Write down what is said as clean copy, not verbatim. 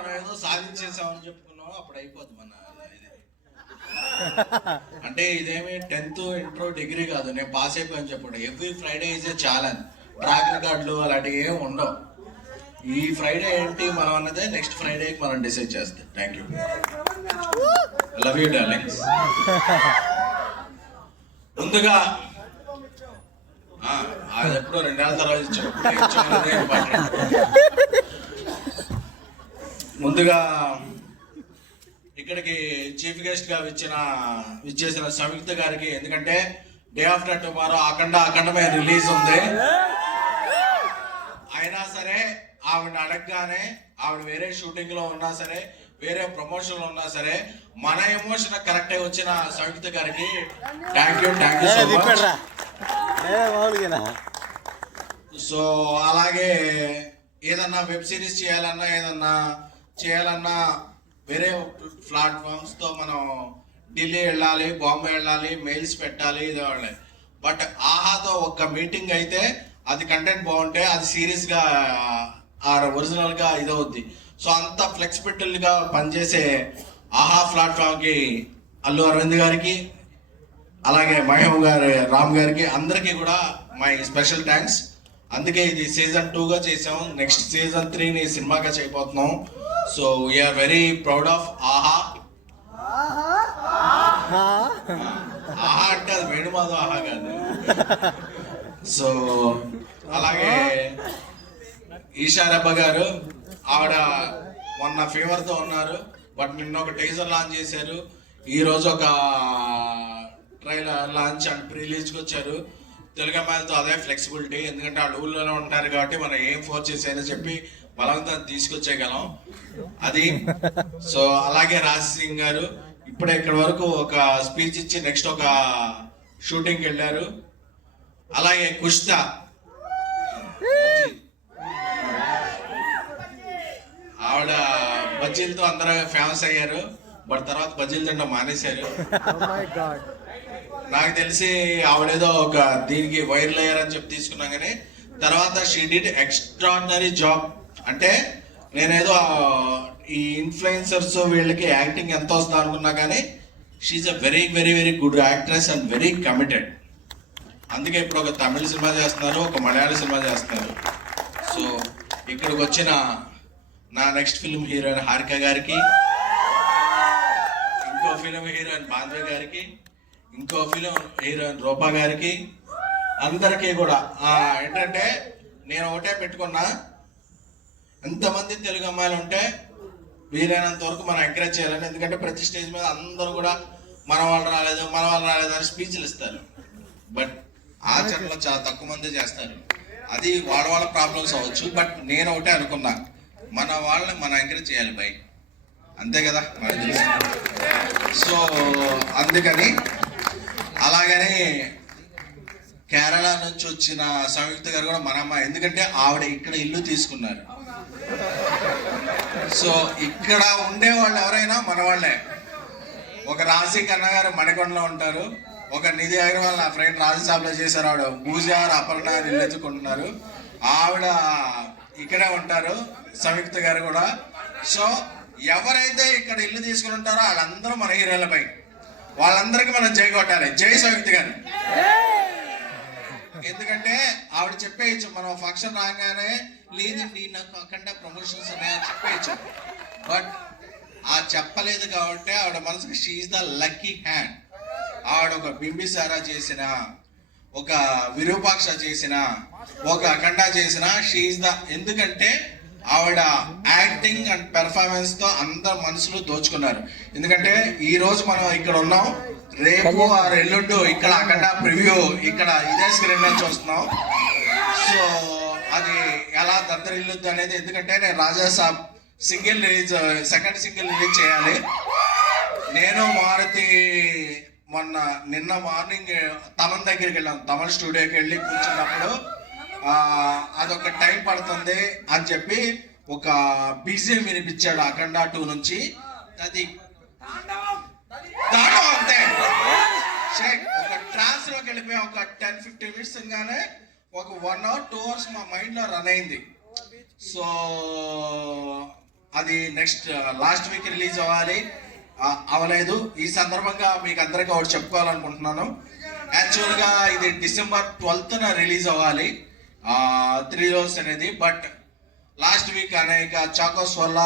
మనం ఏదో సాధించేసామని చెప్పుకున్నాం, అప్పుడు అయిపోద్ది మన ఇది. అంటే ఇదేమి 10th ఇంట్రో డిగ్రీ కాదు, నేను పాస్ అయిపోయాను చెప్పండి. Every Friday is a challenge. Track రికార్డులు అలాంటివి ఏమి ఉండవు. ఈ ఫ్రైడే ఏంటి మనం అన్నదే నెక్స్ట్ ఫ్రైడేకి మనం డిసైడ్ చేస్తాం. Thank you, love you darlings. ముందుగా అది ఎప్పుడో 2 ఏళ్ళ తర్వాత ఇచ్చాం. ముందుగా ఇక్కడికి చీఫ్ గెస్ట్ గా విచ్చేసిన సంయుక్త గారికి, ఎందుకంటే డే ఆఫ్టర్ టుమారో అఖండమే రిలీజ్ ఉంది. అయినా సరే ఆవిడ అడగగానే, ఆవిడ వేరే షూటింగ్ లో ఉన్నా సరే, వేరే ప్రమోషన్ లో ఉన్నా సరే, మన ఎమోషన్ కరెక్ట్ అయి వచ్చిన సంయుక్త గారికి thank you so much. So అలాగే ఏదన్నా వెబ్ సిరీస్ చేయాలన్నా వేరే ప్లాట్ఫామ్స్ తో మనం ఢిల్లీ వెళ్ళాలి, బాంబే వెళ్ళాలి, మెయిల్స్ పెట్టాలి, ఇదే వాళ్ళే. బట్ ఆహాతో ఒక్క మీటింగ్ అయితే అది కంటెంట్ బాగుంటే అది సీరియస్ గా ఒరిజినల్ గా ఇదవుద్ది. సో అంత ఫ్లెక్సిబిలిటీ గా పనిచేసే ఆహా ప్లాట్ఫామ్ కి అల్లు అరవింద్ గారికి, అలాగే మహేమ్ గారు, రామ్ గారికి, అందరికీ కూడా మై స్పెషల్ థ్యాంక్స్. అందుకే ఇది సీజన్ 2 గా చేసాం. నెక్స్ట్ సీజన్ 3ని సినిమాగా చేయబోతున్నాం. So we are very proud of Aha. Aha అంటే అది వేణుమాధవ్ ఆహా కాదు. సో అలాగే ఈషారబ్బ గారు, ఆవిడ మొన్న ఫీవర్ తో ఉన్నారు, బట్ నిన్న ఒక టీజర్ లాంచ్ చేశారు. ఈ రోజు ఒక ట్రైలర్ లాంచ్ అండ్ ప్రీలీజ్కి వచ్చారు. తెలుగు అమ్మాయిలతో అదే ఫ్లెక్సిబిలిటీ, ఎందుకంటే వాళ్ళు ఊళ్ళోనే ఉంటారు కాబట్టి మనం ఏం ఫోర్స్ చేసేదని చెప్పి బలవంతం తీసుకొచ్చేయగలం అది. సో అలాగే రాజ్ సింగ్ గారు ఇప్పుడే ఇక్కడ వరకు ఒక స్పీచ్ ఇచ్చి నెక్స్ట్ ఒక షూటింగ్కి వెళ్ళారు. అలాగే కుష్తా, ఆవిడ బజ్జీలతో అందరూ ఫేమస్ అయ్యారు, బట్ తర్వాత బజ్జీలు తినడం మానేశారు. నాకు తెలిసి ఆవిడేదో ఒక దీనికి వైరల్ అయ్యారని చెప్పి తీసుకున్నాం, కానీ తర్వాత షీ డిడ్ ఎక్స్ట్రాడినరీ జాబ్. అంటే నేనేదో ఈ ఇన్ఫ్లుయెన్సర్స్ వీళ్ళకి యాక్టింగ్ ఎంత వస్తుందో అనుకున్నా, కానీ she's a very very very good actress and very committed. అందుకే ఇప్పుడు ఒక తమిళ సినిమా చేస్తున్నారు, ఒక మలయాళ సినిమా చేస్తున్నారు. సో ఇక్కడికి వచ్చిన నా నెక్స్ట్ ఫిల్మ్ హీరోయిన్ హారిక గారికి, ఇంకో ఫిల్మ్ హీరోయిన్ బాంద్వే గారికి, ఇంకో ఫిలిం హీరోయిన్ రూపా గారికి, అందరికీ కూడా ఏంటంటే నేను ఒకటే పెట్టుకున్నా, ఎంతమంది తెలుగు అమ్మాయిలు ఉంటే వీలైనంత వరకు మనం ఎంకరేజ్ చేయాలని. ఎందుకంటే ప్రతి స్టేజ్ మీద అందరూ కూడా మన వాళ్ళు రాలేదు అని స్పీచ్లు ఇస్తారు, బట్ ఆచరణలో చాలా తక్కువ మంది చేస్తారు. అది వాళ్ళ ప్రాబ్లమ్స్ అవ్వచ్చు, బట్ నేను ఒకటే అనుకున్నా, మన వాళ్ళని మనం ఎంకరేజ్ చేయాలి బై, అంతే కదా మనకు తెలుసు. సో అందుకని అలాగని కేరళ నుంచి వచ్చిన సంయుక్త గారు కూడా మన అమ్మాయి, ఎందుకంటే ఆవిడ ఇక్కడ ఇల్లు తీసుకున్నారు. సో ఇక్కడ ఉండేవాళ్ళు ఎవరైనా మన వాళ్ళే. ఒక రాశి కన్న గారు మణికొండలో ఉంటారు, ఒక నిధి అగర్వాల్ నా ఫ్రెండ్ రాజ్యసభలో చేశారు, ఆవిడ పూజార్ అపర్ణ ఇల్లు ఎత్తుకుంటున్నారు, ఆవిడ ఇక్కడే ఉంటారు, సంయుక్త గారు కూడా. సో ఎవరైతే ఇక్కడ ఇల్లు తీసుకుని ఉంటారో వాళ్ళందరూ మన హీరోలపై, వాళ్ళందరికీ మనం జై కొట్టాలి. జై సంయుక్త గారు. ఎందుకంటే ఆవిడ చెప్పేయచ్చు, మనం ఫంక్షన్ రాగానే లేదండి నాకు అఖండ ప్రమోషన్స్ ఉన్నాయని చెప్పేయచ్చు, బట్ ఆ చెప్పలేదు కాబట్టి ఆవిడ మనసుకి షీఈ్ ద లక్కీ హ్యాండ్. ఆవిడ ఒక బింబిసారా చేసిన, ఒక విరూపాక్ష చేసిన, ఒక అఖండ చేసిన, షీఈ్ ద, ఎందుకంటే ఆవిడ యాక్టింగ్ అండ్ పెర్ఫార్మెన్స్ తో అందరు మనసులు దోచుకున్నారు. ఎందుకంటే ఈ రోజు మనం ఇక్కడ ఉన్నాం, రేపు ఆ ఎల్లుండు ఇక్కడ అఖండ ప్రివ్యూ ఇక్కడ ఇదే స్క్రీన్ నుంచి వస్తున్నాం. సో అది ఎలా దద్దరిల్లుద్ది అనేది, ఎందుకంటే నేను Raja Saab single release, second single release చేయాలి. నేను మారుతి నిన్న మార్నింగ్ తమన్ దగ్గరికి వెళ్ళాను, తమన్ స్టూడియోకి వెళ్ళి కూర్చున్నప్పుడు అదొక టైం పడుతుంది అని చెప్పి ఒక బీజిఎం వినిపించాడు అఖండ 2 నుంచి. అది అంతే ఒక ట్రాన్స్ లోకి వెళ్ళిపోయి ఒక 10-15 మినిట్స్ గానే ఒక 1 hour 2 hours మా మైండ్ లో రన్ అయింది. సో అది నెక్స్ట్ లాస్ట్ వీక్ రిలీజ్ అవ్వాలి, అవ్వలేదు. ఈ సందర్భంగా మీకు అందరికీ ఒకటి చెప్పుకోవాలనుకుంటున్నాను. యాక్చువల్గా ఇది December 12th రిలీజ్ అవ్వాలి 3 రోజెస్ అనేది. బట్ లాస్ట్ వీక్ అనేక చాకోస్ వల్ల